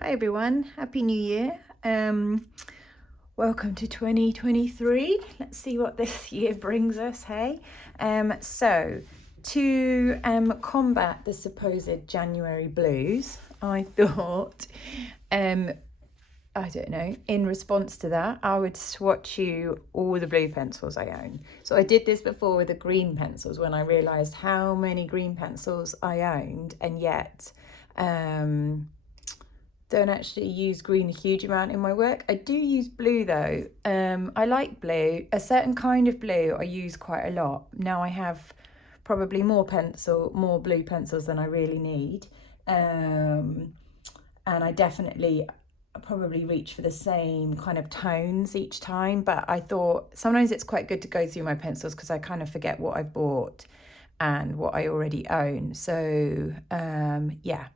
Hi everyone, Happy New Year. Welcome to 2023. Let's see what this year brings us, hey? So to combat the supposed January blues, I thought, I don't know, in response to that, I would swatch you all the blue pencils I own. So I did this before with the green pencils when I realised how many green pencils I owned, and yet don't actually use green a huge amount in my work. I do use blue though. I like blue. A certain kind of blue I use quite a lot. Now I have probably more blue pencils than I really need. And I definitely probably reach for the same kind of tones each time, but I thought sometimes it's quite good to go through my pencils because I kind of forget what I bought and what I already own. So yeah.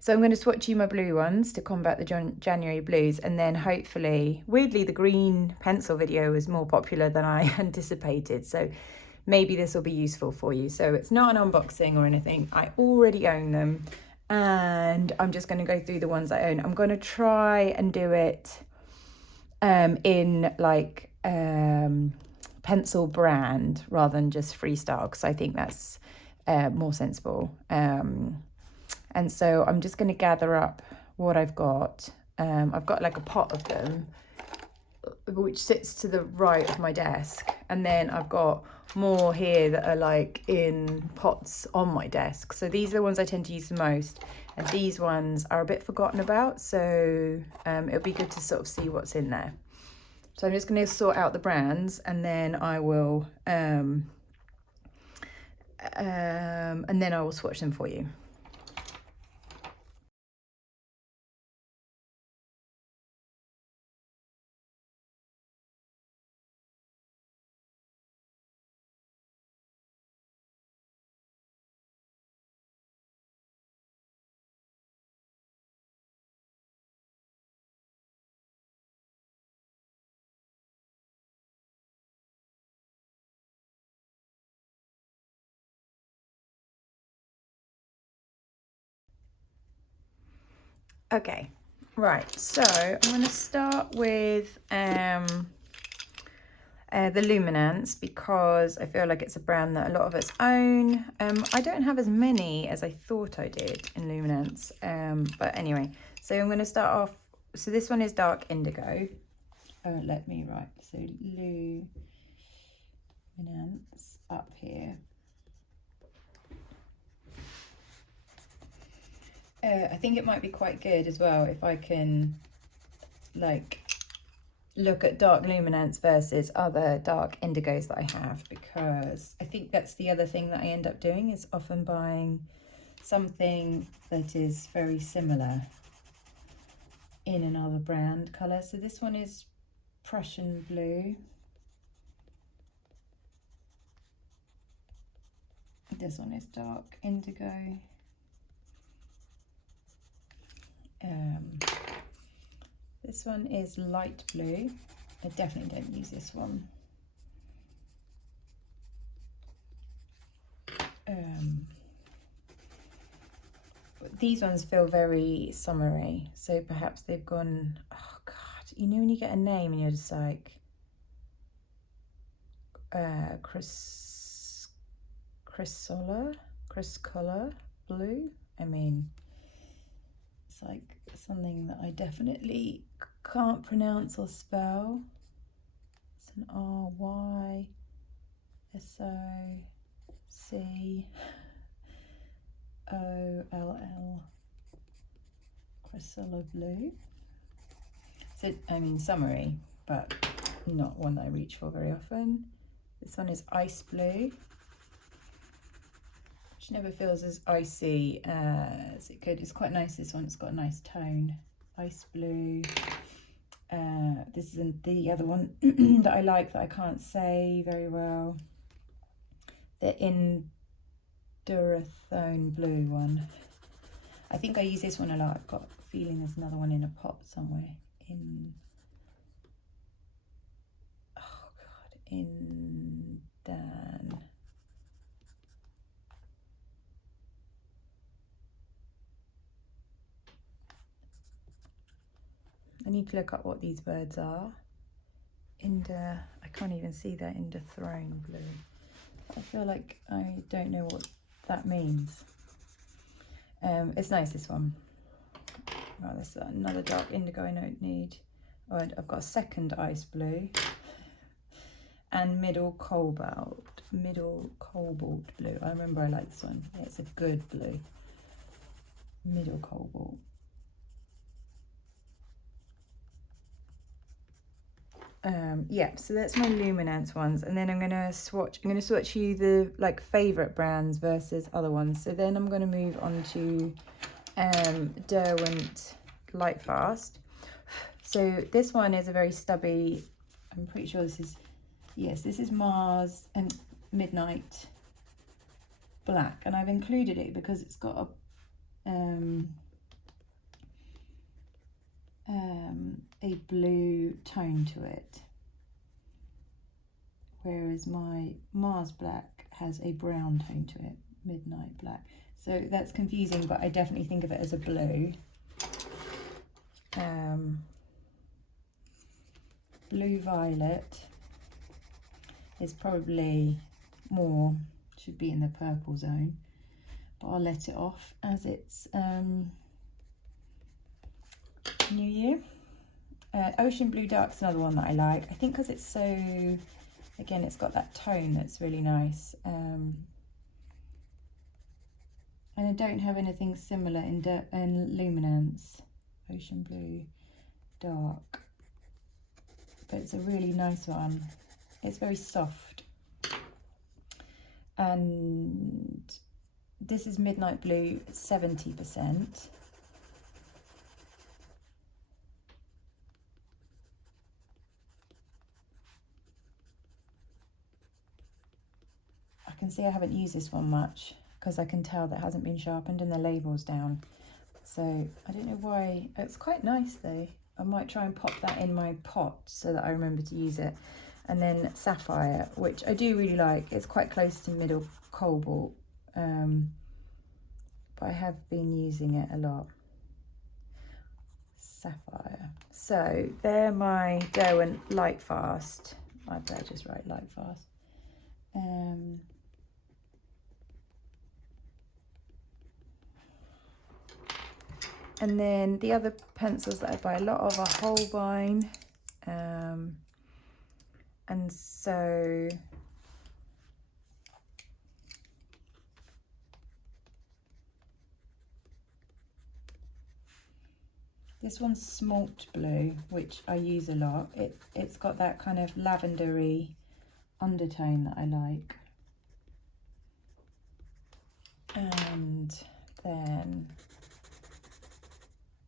So I'm going to swatch you my blue ones to combat the January blues, and then hopefully, weirdly, the green pencil video was more popular than I anticipated. So maybe this will be useful for you. So it's not an unboxing or anything. I already own them, and I'm just going to go through the ones I own. I'm going to try and do it in like pencil brand rather than just freestyle, because I think that's more sensible. And so I'm just going to gather up what I've got. I've got like a pot of them, which sits to the right of my desk. And then I've got more here that are like in pots on my desk. So these are the ones I tend to use the most. And these ones are a bit forgotten about. So it'll be good to sort of see what's in there. So I'm just going to sort out the brands, and then I will swatch them for you. Okay, right, so I'm going to start with the Luminance, because I feel like it's a brand that a lot of us own. I don't have as many as I thought I did in Luminance, but anyway, so I'm going to start off. So this one is dark indigo. Oh, let me write. So Luminance up here. I think it might be quite good as well if I can like look at dark luminance versus other dark indigos that I have, because I think that's the other thing that I end up doing, is often buying something that is very similar in another brand colour. So this one is Prussian blue. This one is dark indigo. This one is light blue. I definitely don't use this one. These ones feel very summery, so perhaps they've gone, oh god, you know when you get a name and you're just like Criscolor blue. I mean, it's like something that I definitely can't pronounce or spell. It's an RYSOCOLL, Criscolor blue. So I mean, summery, but not one that I reach for very often. This one is ice blue, which never feels as icy as it could. It's quite nice, this one. It's got a nice tone. Ice blue. This is the other one that I like that I can't say very well. The Indurathone blue one. I think I use this one a lot. I've got a feeling there's another one in a pot somewhere. I need to look up what these birds are. I can't even see that throne blue. I feel like I don't know what that means. It's nice, this one. Right, this is another dark indigo I don't need. Oh, I've got a second ice blue and middle cobalt blue. I remember I like this one. Yeah, it's a good blue. Middle cobalt. Yeah, so that's my luminance ones, and then I'm gonna swatch you the like favorite brands versus other ones. So then I'm gonna move on to Derwent Lightfast. So this one is a very stubby, I'm pretty sure this is, yes, this is Mars and Midnight Black, and I've included it because it's got a blue tone to it, whereas my Mars Black has a brown tone to it, Midnight Black. So that's confusing, but I definitely think of it as a blue. Blue Violet is probably more, should be in the purple zone, but I'll let it off as it's New Year. Ocean Blue Dark's another one that I like. I think because it's so, again, it's got that tone that's really nice. And I don't have anything similar in Luminance. Ocean Blue Dark. But it's a really nice one. It's very soft. And this is Midnight Blue, 70%. I can see I haven't used this one much because I can tell that hasn't been sharpened and the label's down. So I don't know why. It's quite nice though. I might try and pop that in my pot so that I remember to use it. And then Sapphire, which I do really like. It's quite close to Middle Cobalt, but I have been using it a lot. Sapphire. So they're my Derwent Lightfast. I better just write Lightfast. And then the other pencils that I buy a lot of are Holbein. And so this one's Smalt Blue, which I use a lot. It's got that kind of lavendery undertone that I like. And then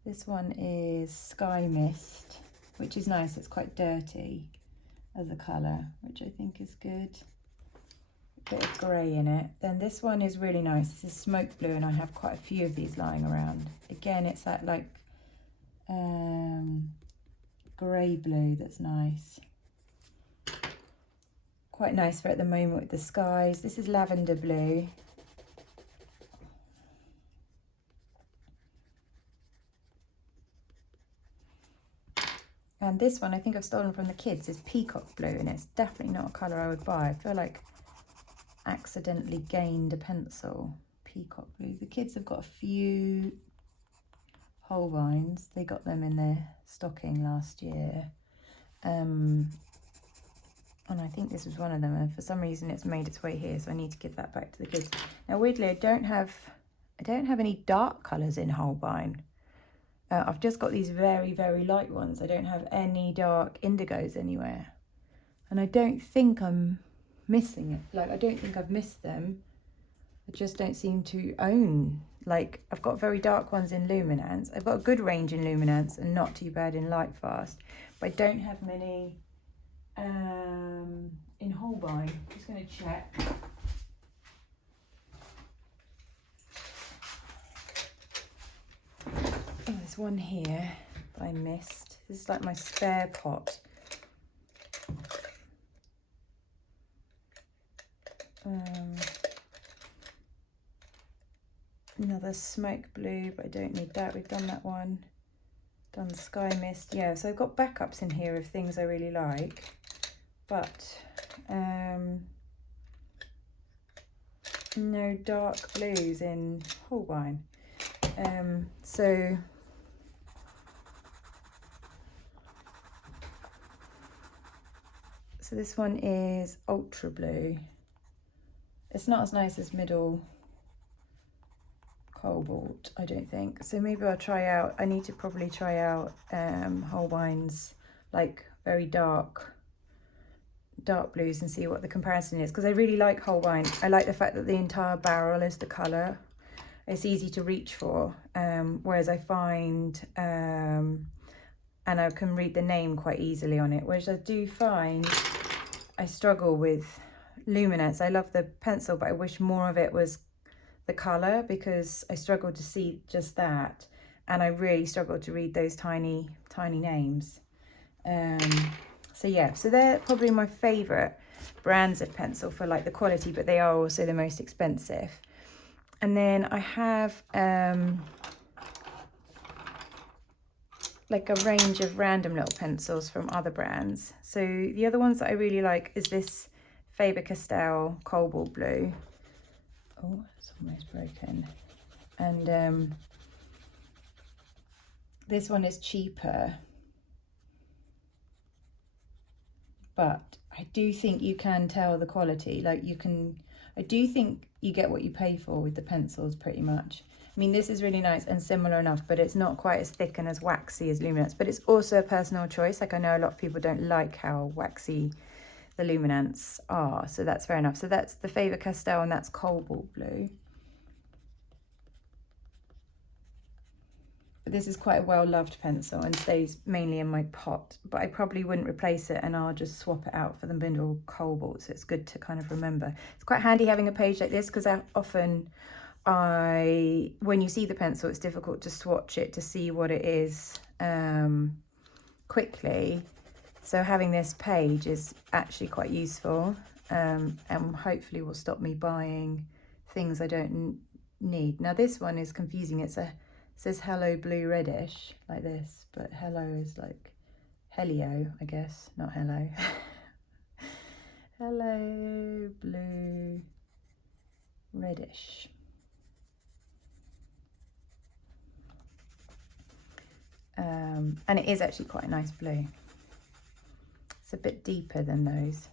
this one is Sky Mist, which is nice. It's quite dirty as a colour, which I think is good. A bit of grey in it. Then this one is really nice. This is Smoke Blue, and I have quite a few of these lying around. Again, it's that like grey blue that's nice. Quite nice for at the moment with the skies. This is Lavender Blue. And this one I think I've stolen from the kids is Peacock Blue, and it's definitely not a colour I would buy. I feel like I accidentally gained a pencil. Peacock Blue. The kids have got a few Holbeins. They got them in their stocking last year. And I think this was one of them, and for some reason it's made its way here, so I need to give that back to the kids. Now weirdly, I don't have any dark colours in Holbein. I've just got these very, very light ones. I don't have any dark indigos anywhere. And I don't think I'm missing it. Like, I don't think I've missed them. I just don't seem to own. Like, I've got very dark ones in Luminance. I've got a good range in Luminance and not too bad in Lightfast. But I don't have many in Holbein. Just going to check. Oh, there's one here that I missed. This is like my spare pot. Another Smoke Blue, but I don't need that. We've done that one. done Sky Mist. Yeah, so I've got backups in here of things I really like, but no dark blues in Holbein. So this one is ultra blue. It's not as nice as middle cobalt, I don't think. So maybe I'll try out, I need to probably try out Holbein's like very dark blues and see what the comparison is, because I really like Holbein. I like the fact that the entire barrel is the colour. It's easy to reach for, whereas I find, and I can read the name quite easily on it, whereas I do find I struggle with luminance. I love the pencil, but I wish more of it was the colour, because I struggle to see just that, and I really struggle to read those tiny names. So yeah, so they're probably my favourite brands of pencil for like the quality, but they are also the most expensive. And then I have like a range of random little pencils from other brands. So the other ones that I really like is this Faber-Castell Cobalt Blue. Oh, it's almost broken. And this one is cheaper, but I do think you can tell the quality. Like I do think you get what you pay for with the pencils pretty much. I mean, this is really nice and similar enough, but it's not quite as thick and as waxy as Luminance, but it's also a personal choice. Like I know a lot of people don't like how waxy the Luminance are, so that's fair enough. So that's the Faber-Castell, and that's Cobalt Blue. But this is quite a well-loved pencil and stays mainly in my pot, but I probably wouldn't replace it, and I'll just swap it out for the middle Cobalt, so it's good to kind of remember. It's quite handy having a page like this, because often when you see the pencil, it's difficult to swatch it to see what it is quickly. So having this page is actually quite useful, and hopefully will stop me buying things I don't need. Now this one is confusing. It says Hello Blue Reddish like this, but hello is like Helio, I guess, not hello. Hello Blue Reddish. And it is actually quite a nice blue. It's a bit deeper than those.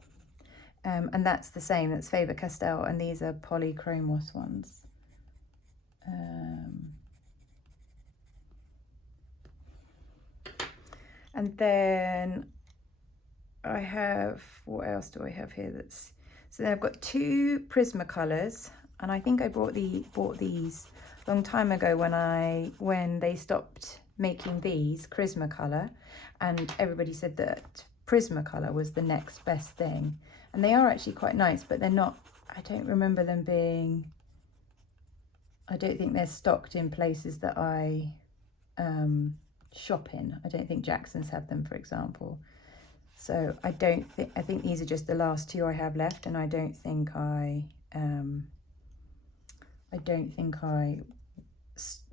And that's the same, that's Faber-Castell, and these are polychromos ones. And then I have, what else do I have here? So then I've got two Prismacolors, and I think I bought these a long time ago when they stopped making these Prismacolor, and everybody said that Prismacolor was the next best thing, and they are actually quite nice, but they're not, I don't remember them being, I don't think they're stocked in places that I shop in. I don't think Jackson's have them, for example. So I think these are just the last two I have left, and I don't think I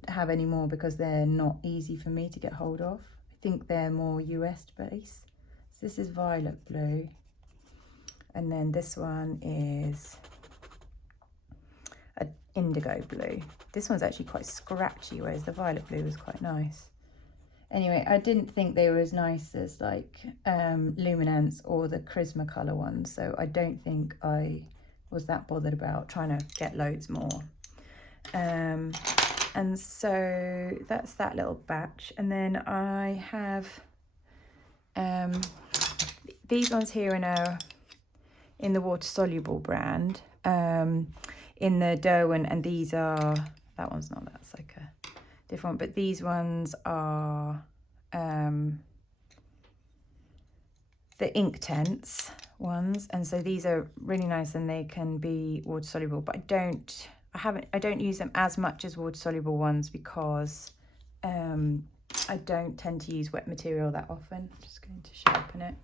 have any more, because they're not easy for me to get hold of. I think they're more US based. So this is Violet Blue, and then this one is an Indigo Blue. This one's actually quite scratchy, whereas the Violet Blue is quite nice. Anyway, I didn't think they were as nice as like Luminance or the Prismacolor ones, so I don't think I was that bothered about trying to get loads more. And so that's that little batch. And then I have these ones here in the water soluble brand, in the Derwent, and these are, that one's not, that's like a different, but these ones are the Inktense ones, and so these are really nice, and they can be water soluble, but I don't use them as much as water soluble ones, because I don't tend to use wet material that often. I'm just going to sharpen it.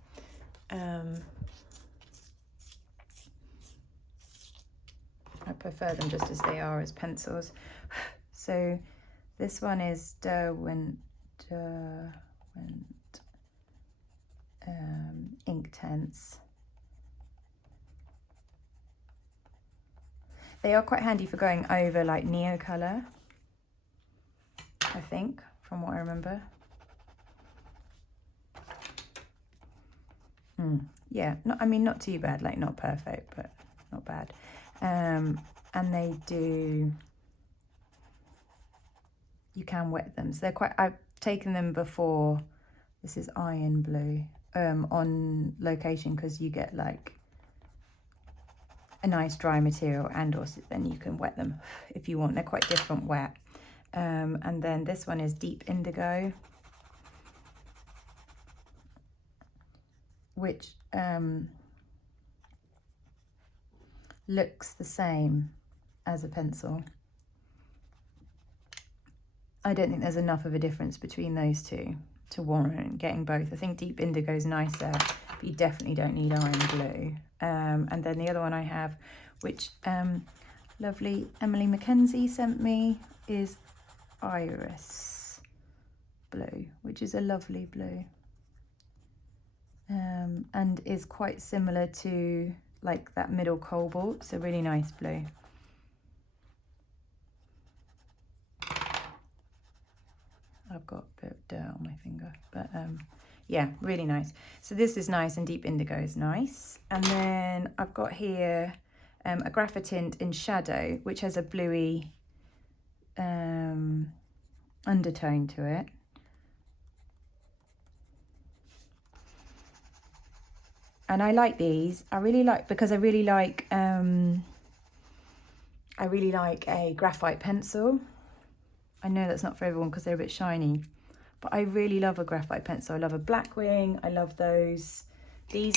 I prefer them just as they are as pencils. So this one is Derwent Derwent Inktense. They are quite handy for going over like neo colour, I think, from what I remember. Yeah, I mean, not too bad, like not perfect, but not bad. And they do, you can wet them. So they're quite, I've taken them before. This is iron blue on location, because you get like a nice dry material, and also then you can wet them if you want. They're quite different wet. And then this one is deep indigo, which looks the same as a pencil. I don't think there's enough of a difference between those two to warrant getting both. I think deep indigo is nicer, but you definitely don't need iron blue. And then the other one I have, which lovely Emily Mackenzie sent me, is iris blue, which is a lovely blue, and is quite similar to like that middle cobalt, so really nice blue. I've got a bit of dirt on my finger, but yeah, really nice. So this is nice, and deep indigo is nice. And then I've got here a Graphitint in Shadow, which has a bluey undertone to it. And I like these. I really like, because I really like a graphite pencil. I know that's not for everyone because they're a bit shiny, but I really love a graphite pencil. I love a Blackwing. I love these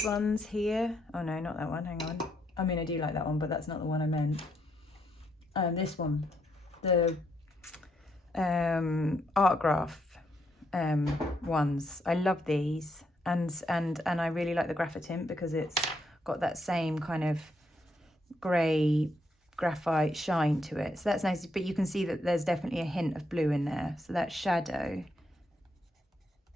ones here. Oh no, not that one, hang on. I mean, I do like that one, but that's not the one I meant. This one, the art graph ones. I love these, and I really like the Graphitint because it's got that same kind of grey graphite shine to it, so that's nice. But you can see that there's definitely a hint of blue in there, so that's Shadow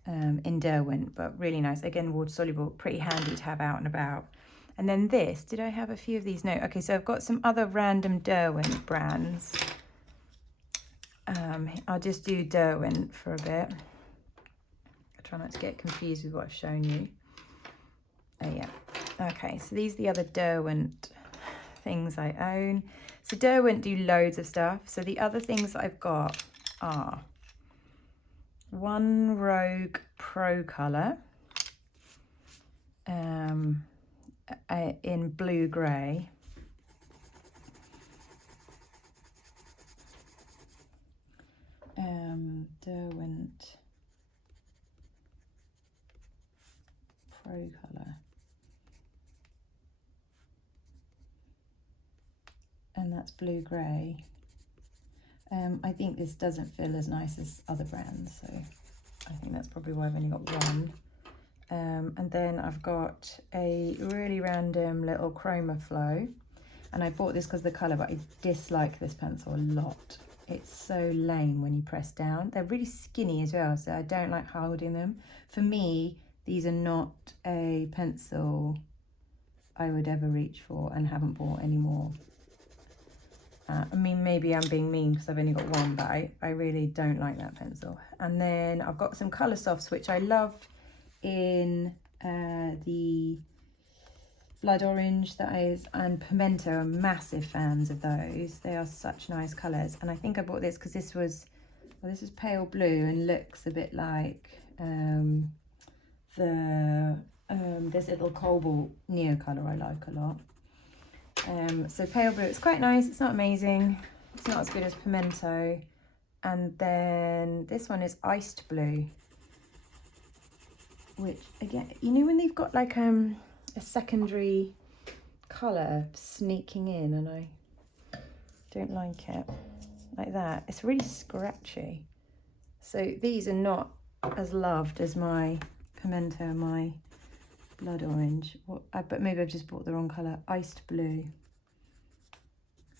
in Derwent, but really nice. Again, water soluble, pretty handy to have out and about. And then this, did I have a few of these? No. Okay, so I've got some other random Derwent brands. I'll just do Derwent for a bit. I try not to get confused with what I've shown you. Oh yeah. Okay, so these are the other Derwent things I own. So Derwent do loads of stuff. So the other things that I've got are one Rogue Pro Colour in blue grey. Derwent Pro Colour. And that's blue grey. I think this doesn't feel as nice as other brands, so I think that's probably why I've only got one. And then I've got a really random little Chroma Flow, and I bought this because of the colour, but I dislike this pencil a lot. It's so lame when you press down. They're really skinny as well, so I don't like holding them. For me, these are not a pencil I would ever reach for, and haven't bought any more. I mean, maybe I'm being mean because I've only got one, but I really don't like that pencil. And then I've got some Colour Softs, which I loved in the Blood Orange, that is, and Pimento. I'm massive fans of those. They are such nice colours. And I think I bought this because this was, well, this is pale blue and looks a bit like this little cobalt neo colour I like a lot. So pale blue, it's quite nice. It's not amazing. It's not as good as Pimento. And then this one is iced blue, which again, you know when they've got like a secondary colour sneaking in, and I don't like it like that. It's really scratchy. So these are not as loved as my Pimento and my Blood Orange, but maybe I've just bought the wrong colour. Iced blue.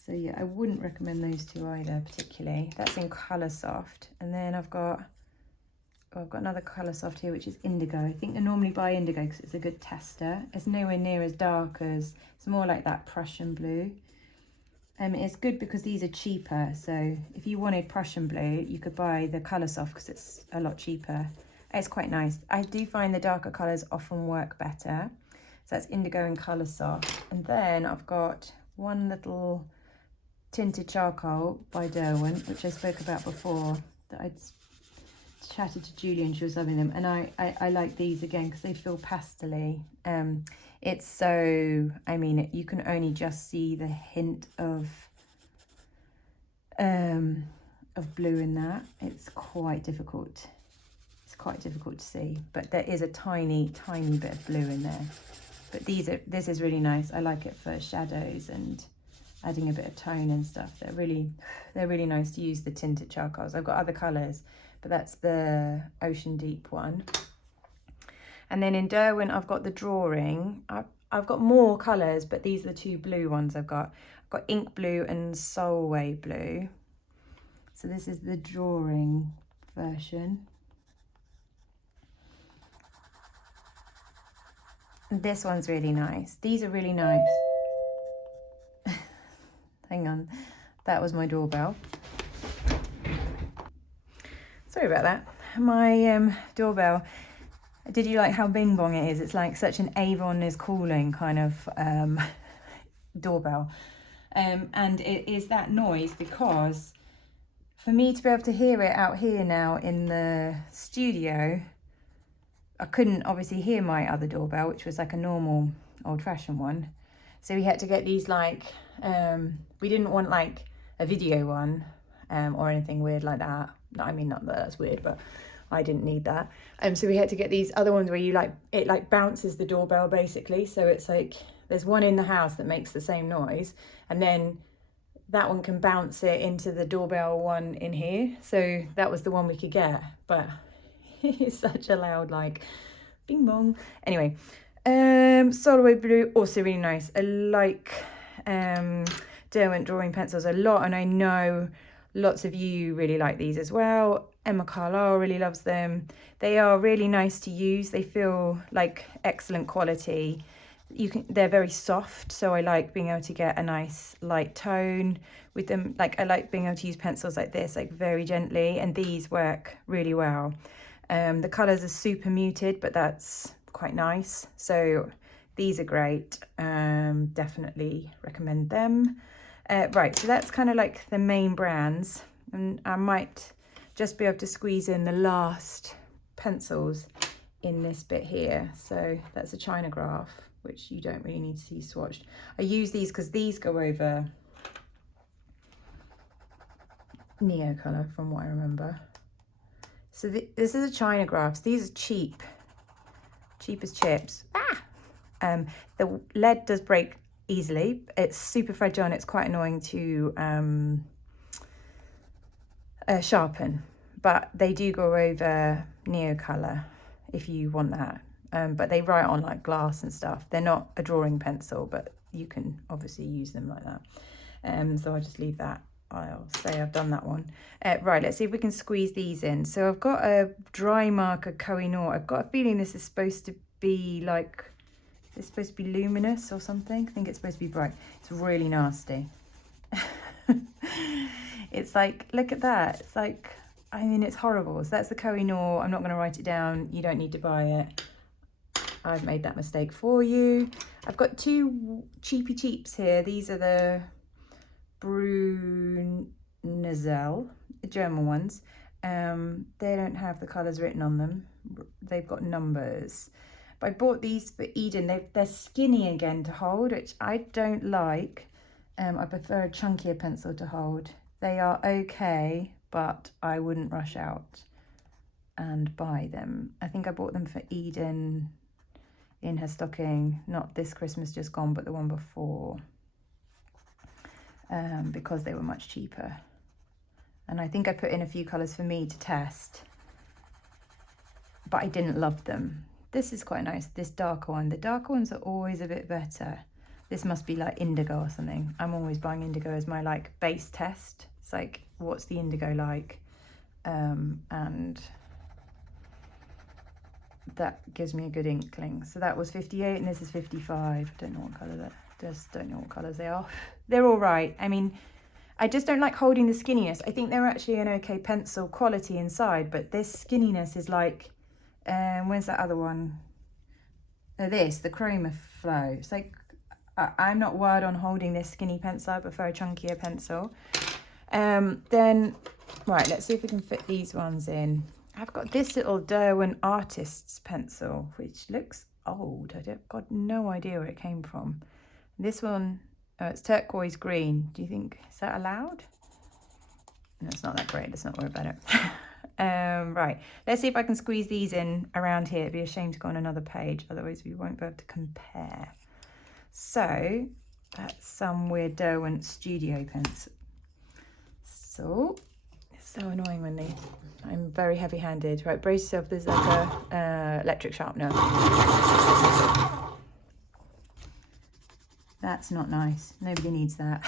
So yeah, I wouldn't recommend those two either particularly. That's in Colour Soft. And then I've got oh, I've got another colour soft here, which is indigo. I think I normally buy indigo because it's a good tester. It's nowhere near as dark as, it's more like that Prussian blue. It's good because these are cheaper. So if you wanted Prussian blue, you could buy the colour soft because it's a lot cheaper. It's quite nice. I do find the darker colours often work better. So that's indigo and colour soft. And then I've got one little tinted charcoal by Derwent, which I spoke about before, that I'd chatted to Julie and she was loving them. And I like these again because they feel pastel-y. It's so, I mean, you can only just see the hint of blue in that. It's quite difficult. It's quite difficult to see, but there is a tiny, tiny bit of blue in there. But this is really nice. I like it for shadows and adding a bit of tone and stuff. They're really nice to use, the tinted charcoals. I've got other colours, but that's the Ocean Deep one. And then in Derwent, I've got the drawing. I've got more colours, but these are the two blue ones I've got. I've got ink blue and Solway blue. So this is the drawing version. And this one's really nice. These are really nice. Hang on, that was my doorbell. Sorry about that. My doorbell. Did you like how bing bong it is? It's like such an Avon is calling kind of doorbell. And it is that noise because for me to be able to hear it out here now in the studio, I couldn't obviously hear my other doorbell, which was like a normal old-fashioned one. So we had to get these like, we didn't want like a video one or anything weird like that. I mean, not that that's weird, but I didn't need that. So we had to get these other ones where it like bounces the doorbell basically. So it's like, there's one in the house that makes the same noise, and then that one can bounce it into the doorbell one in here. So that was the one we could get, but it's such a loud like bing bong. Anyway, Solway blue, also really nice. I like Derwent drawing pencils a lot, and I know lots of you really like these as well. Emma Carlisle really loves them. They are really nice to use. They feel like excellent quality. They're very soft, so I like being able to get a nice light tone with them. Like I like being able to use pencils like this, like very gently, and these work really well. The colours are super muted, but that's quite nice. So these are great. Definitely recommend them. Right, so that's kind of like the main brands, and I might just be able to squeeze in the last pencils in this bit here. So that's a China graph, which you don't really need to see swatched. I use these because these go over Neo colour from what I remember. So this is a China graphs. These are cheap as chips. The lead does break easily. It's super fragile and it's quite annoying to sharpen, but they do go over Neo colour if you want that. But they write on like glass and stuff. They're not a drawing pencil, but you can obviously use them like that. So I just leave that. I'll say I've done that one. Right, let's see if we can squeeze these in. So I've got a dry marker Koh-i-Noor. I've got a feeling this is supposed to be like, it's supposed to be luminous or something. I think it's supposed to be bright. It's really nasty. It's like, look at that. It's like, I mean, it's horrible. So that's the Koh-i-Noor. I'm not going to write it down. You don't need to buy it. I've made that mistake for you. I've got two cheapy cheaps here. These are the Brunzel, the German ones. They don't have the colours written on them. They've got numbers. But I bought these for Eden. They're skinny again to hold, which I don't like. I prefer a chunkier pencil to hold. They are okay, but I wouldn't rush out and buy them. I think I bought them for Eden in her stocking, not this Christmas just gone, but the one before, because they were much cheaper. And I think I put in a few colours for me to test, but I didn't love them. This is quite nice, this darker one. The darker ones are always a bit better. This must be like indigo or something. I'm always buying indigo as my like base test. It's like, what's the indigo like? And that gives me a good inkling. So that was 58 and this is 55. I don't know what colour just don't know what colours they are. They're all right. I mean, I just don't like holding the skinniness. I think they're actually an okay pencil quality inside, but this skinniness is like, where's that other one? This, the Chroma Flow. It's like, I'm not wired on holding this skinny pencil. I prefer a chunkier pencil. Then, right, let's see if we can fit these ones in. I've got this little Derwent Artist's pencil, which looks old. I've got no idea where it came from. This one, oh, it's turquoise green. Do you think, is that allowed? No, it's not that great. Let's not worry about it. Right, let's see if I can squeeze these in around here. It'd be a shame to go on another page, otherwise we won't be able to compare. So, that's some weird Derwent Studio pencil. So, it's so annoying when I'm very heavy-handed. Right, brace yourself, there's like a electric sharpener. That's not nice. Nobody needs that.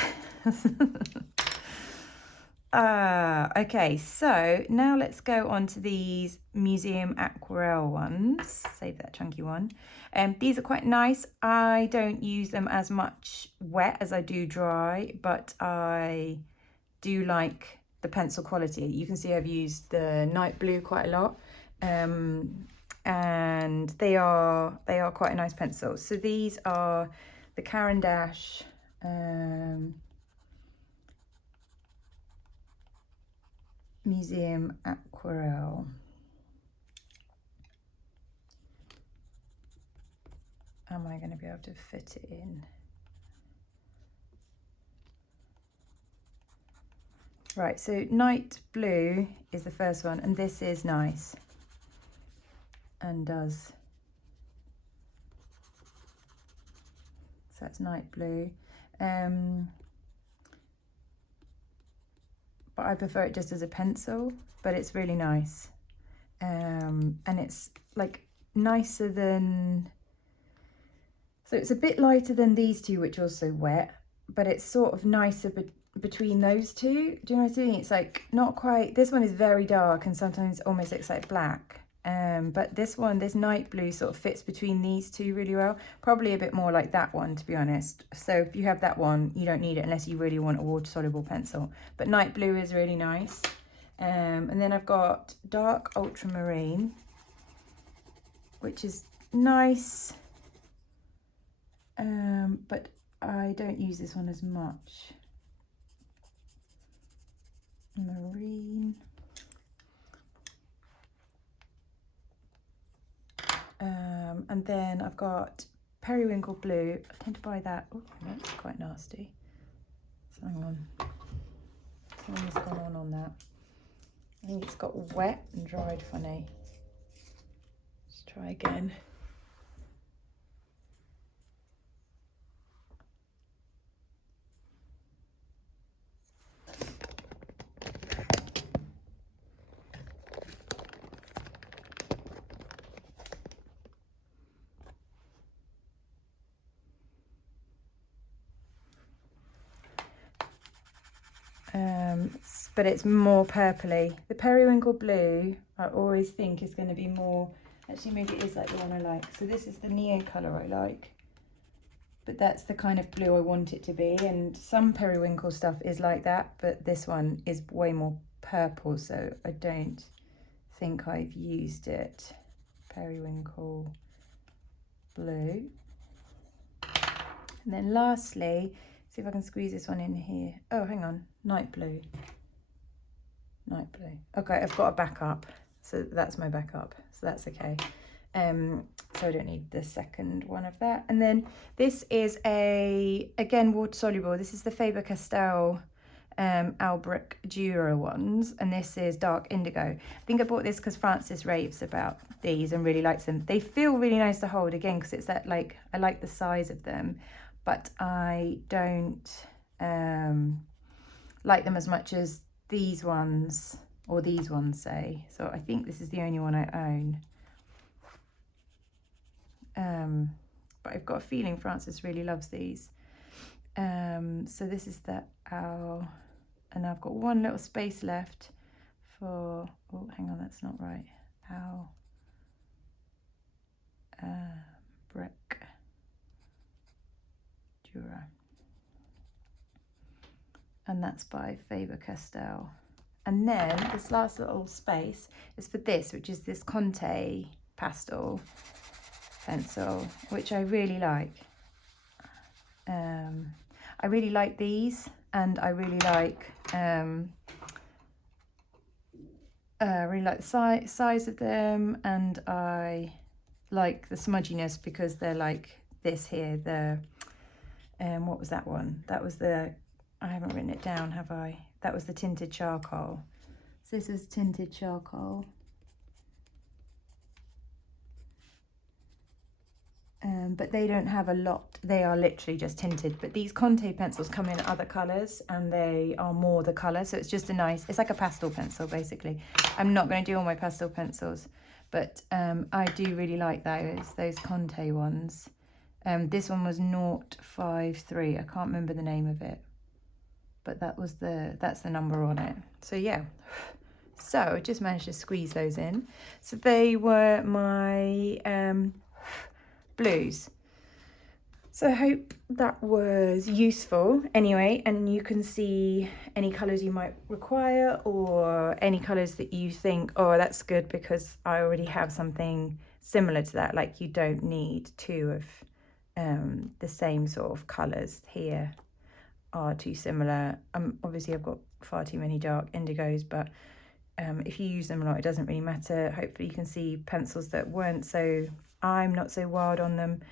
Okay, so now let's go on to these Museum Aquarelle ones. Save that chunky one. These are quite nice. I don't use them as much wet as I do dry, but I do like the pencil quality. You can see I've used the Night Blue quite a lot. And they are quite a nice pencil. So these are the Caran d'Ache Museum Aquarelle. Am I going to be able to fit it in? Right, so Night Blue is the first one, and this is nice and does. So that's Night Blue. But I prefer it just as a pencil, but it's really nice. And it's like nicer than, so it's a bit lighter than these two, which are also wet, but it's sort of nicer between those two. Do you know what I mean? It's like not quite, this one is very dark and sometimes almost looks like black. But this one, this Night Blue sort of fits between these two really well. Probably a bit more like that one, to be honest. So if you have that one, you don't need it unless you really want a water-soluble pencil. But Night Blue is really nice. And then I've got Dark Ultramarine, which is nice. But I don't use this one as much. Marine. And then I've got Periwinkle Blue. I tend to buy that. Oh, that's quite nasty. So hang on. Something's gone on that. I think it's got wet and dried funny. Let's try again. But it's more purpley. The Periwinkle Blue, I always think is going to be more, actually maybe it is like the one I like. So this is the Neo colour I like. But that's the kind of blue I want it to be. And some Periwinkle stuff is like that, but this one is way more purple, so I don't think I've used it. Periwinkle Blue. And then lastly, see if I can squeeze this one in here. Oh, hang on, Night Blue. Night Blue. Okay, I've got a backup, so that's my backup, so that's okay. So I don't need the second one of that. And then this is again water soluble. This is the Faber-Castell Albrecht Dürer ones, and this is Dark Indigo. I think I bought this because Francis raves about these and really likes them. They feel really nice to hold, again, because it's that, like, I like the size of them, but I don't like them as much as these ones, or these ones say. So I think this is the only one I own. But I've got a feeling Francis really loves these. So this is the owl, and I've got one little space left for, oh, hang on, that's not right. Owl. Brick Dura. And that's by Faber-Castell. And then this last little space is for this, which is this Conte pastel pencil, which I really like. I really like these, and I really like the size of them, and I like the smudginess because they're like this here. The what was that one? That was the, I haven't written it down, have I? That was the tinted charcoal. So this is tinted charcoal. But they don't have a lot. They are literally just tinted. But these Conte pencils come in other colours, and they are more the colour. So it's just a nice, it's like a pastel pencil basically. I'm not going to do all my pastel pencils, but I do really like those Conte ones. This one was 053. I can't remember the name of it, but that's the number on it. So yeah. So I just managed to squeeze those in. So they were my blues. So I hope that was useful anyway, and you can see any colours you might require, or any colours that you think, oh, that's good because I already have something similar to that. Like, you don't need two of the same sort of colours here are too similar. Obviously I've got far too many dark indigos, but if you use them a lot, it doesn't really matter. Hopefully you can see pencils that weren't so, I'm not so wild on them.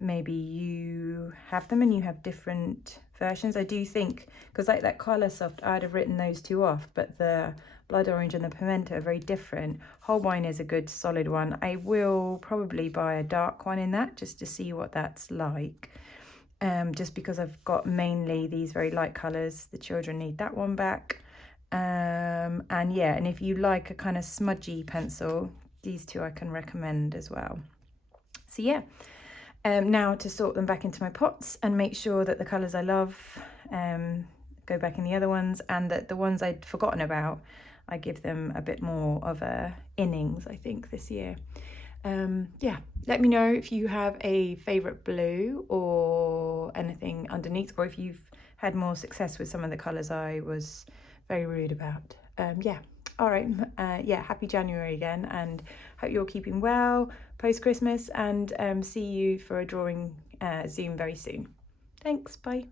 Maybe you have them and you have different versions. I do think, because like that Colour Soft, I'd have written those two off, but the Blood Orange and the Pimento are very different. Whole Wine is a good solid one. I will probably buy a dark one in that just to see what that's like. Just because I've got mainly these very light colours. The children need that one back. And yeah, and if you like a kind of smudgy pencil, these two I can recommend as well. So yeah. Now to sort them back into my pots and make sure that the colours I love go back in the other ones, and that the ones I'd forgotten about, I give them a bit more of a innings, I think, this year. Yeah, let me know if you have a favourite blue or anything underneath, or if you've had more success with some of the colours I was very rude about. Yeah. All right, yeah, happy January again, and hope you're keeping well post-Christmas, and see you for a drawing Zoom very soon. Thanks, bye.